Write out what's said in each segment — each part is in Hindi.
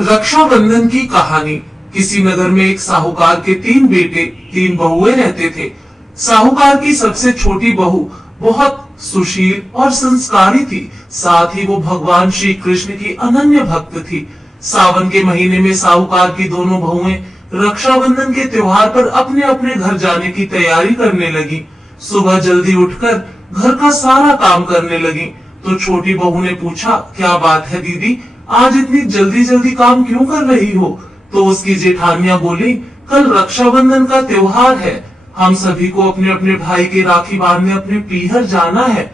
रक्षाबंधन की कहानी। किसी नगर में एक साहूकार के 3 बेटे 3 बहुएं रहते थे। साहूकार की सबसे छोटी बहू बहुत सुशील और संस्कारी थी। साथ ही वो भगवान श्री कृष्ण की अनन्य भक्त थी। सावन के महीने में साहूकार की दोनों बहुएं रक्षाबंधन के त्योहार पर अपने अपने घर जाने की तैयारी करने लगी। सुबह जल्दी उठकर घर का सारा काम करने लगी तो छोटी बहू ने पूछा, क्या बात है दीदी, आज इतनी जल्दी जल्दी काम क्यों कर रही हो? तो उसकी जेठानियां बोली, कल रक्षाबंधन का त्योहार है, हम सभी को अपने अपने भाई के राखी बांधने अपने पीहर जाना है।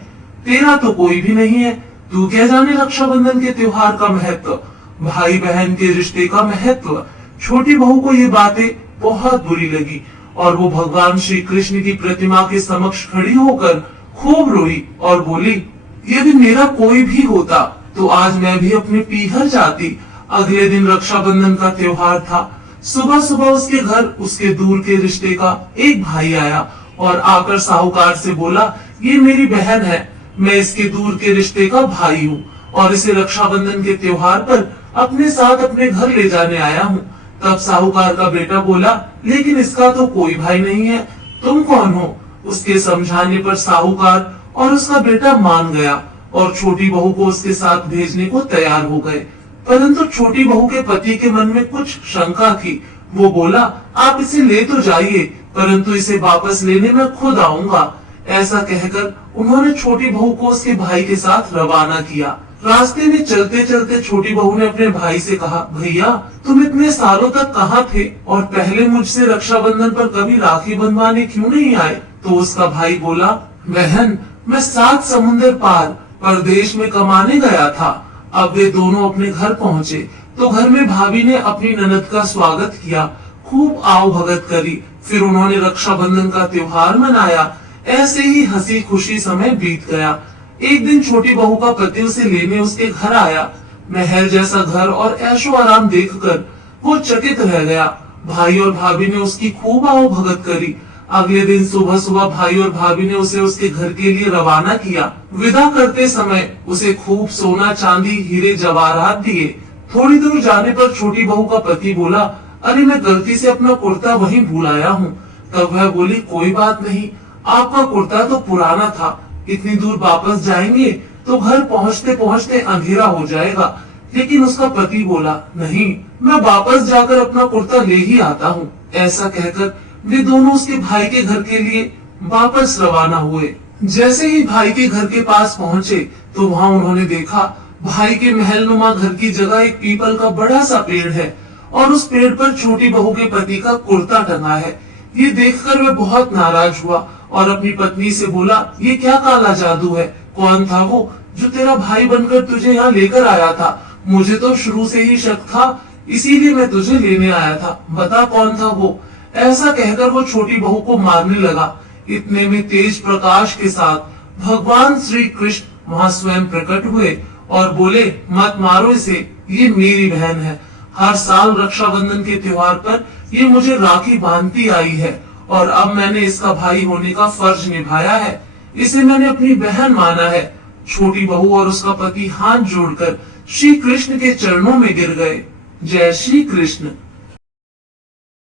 तेरा तो कोई भी नहीं है, तू क्या जाने रक्षाबंधन के त्योहार का महत्व, भाई बहन के रिश्ते का महत्व। छोटी बहू को ये बातें बहुत बुरी लगी और वो भगवान श्री कृष्ण की प्रतिमा के समक्ष खड़ी होकर खूब रोई और बोली, यदि मेरा कोई भी होता तो आज मैं भी अपने पीहर जाती। अगले दिन रक्षाबंधन का त्योहार था। सुबह सुबह उसके घर उसके दूर के रिश्ते का एक भाई आया और आकर साहूकार से बोला, ये मेरी बहन है, मैं इसके दूर के रिश्ते का भाई हूँ और इसे रक्षाबंधन के त्योहार पर अपने साथ अपने घर ले जाने आया हूँ। तब साहूकार का बेटा बोला, लेकिन इसका तो कोई भाई नहीं है, तुम कौन हो? उसके समझाने पर साहूकार और उसका बेटा मान गया और छोटी बहू को उसके साथ भेजने को तैयार हो गए। परंतु छोटी बहू के पति के मन में कुछ शंका थी। वो बोला, आप इसे ले तो जाइए, परंतु इसे वापस लेने मैं खुद आऊंगा। ऐसा कहकर उन्होंने छोटी बहू को उसके भाई के साथ रवाना किया। रास्ते में चलते चलते छोटी बहू ने अपने भाई से कहा, भैया तुम इतने सालों तक कहाँ थे और पहले मुझसे रक्षाबंधन पर कभी राखी बंधवाने क्यों नहीं आए? तो उसका भाई बोला, बहन मैं 7 समुंदर पार परदेश में कमाने गया था। अब वे दोनों अपने घर पहुँचे तो घर में भाभी ने अपनी ननद का स्वागत किया, खूब आओ भगत करी। फिर उन्होंने रक्षाबंधन का त्योहार मनाया। ऐसे ही हंसी खुशी समय बीत गया। एक दिन छोटी बहू का पति उसे लेने उसके घर आया। महल जैसा घर और ऐशो आराम देखकर वो चकित रह गया। भाई और भाभी ने उसकी खूब आओ भगत करी। अगले दिन सुबह सुबह भाई और भाभी ने उसे उसके घर के लिए रवाना किया। विदा करते समय उसे खूब सोना चांदी हीरे जवाहरात दिए। थोड़ी दूर जाने पर छोटी बहू का पति बोला, अरे मैं गलती से अपना कुर्ता वहीं भूल आया हूँ। तब वह बोली, कोई बात नहीं, आपका कुर्ता तो पुराना था, इतनी दूर वापस जाएंगे तो घर पहुँचते पहुँचते अंधेरा हो जाएगा। लेकिन उसका पति बोला, नहीं, मैं वापस जाकर अपना कुर्ता ले ही आता हूँ। ऐसा कहकर वे दोनों उसके भाई के घर के लिए वापस रवाना हुए। जैसे ही भाई के घर के पास पहुँचे तो वहाँ उन्होंने देखा भाई के महलनुमा घर की जगह एक पीपल का बड़ा सा पेड़ है और उस पेड़ पर छोटी बहू के पति का कुर्ता टंगा है। ये देखकर वह बहुत नाराज हुआ और अपनी पत्नी से बोला, ये क्या काला जादू है? कौन था वो जो तेरा भाई बनकर तुझे यहाँ लेकर आया था? मुझे तो शुरू से ही शक था, इसीलिए मैं तुझे लेने आया था, बता कौन था वो? ऐसा कहकर वो छोटी बहू को मारने लगा। इतने में तेज प्रकाश के साथ भगवान श्री कृष्ण वहां स्वयं प्रकट हुए और बोले, मत मारो इसे, ये मेरी बहन है। हर साल रक्षाबंधन के त्योहार पर ये मुझे राखी बांधती आई है और अब मैंने इसका भाई होने का फर्ज निभाया है। इसे मैंने अपनी बहन माना है। छोटी बहू और उसका पति हाथ जोड़कर श्री कृष्ण के चरणों में गिर गए। जय श्री कृष्ण।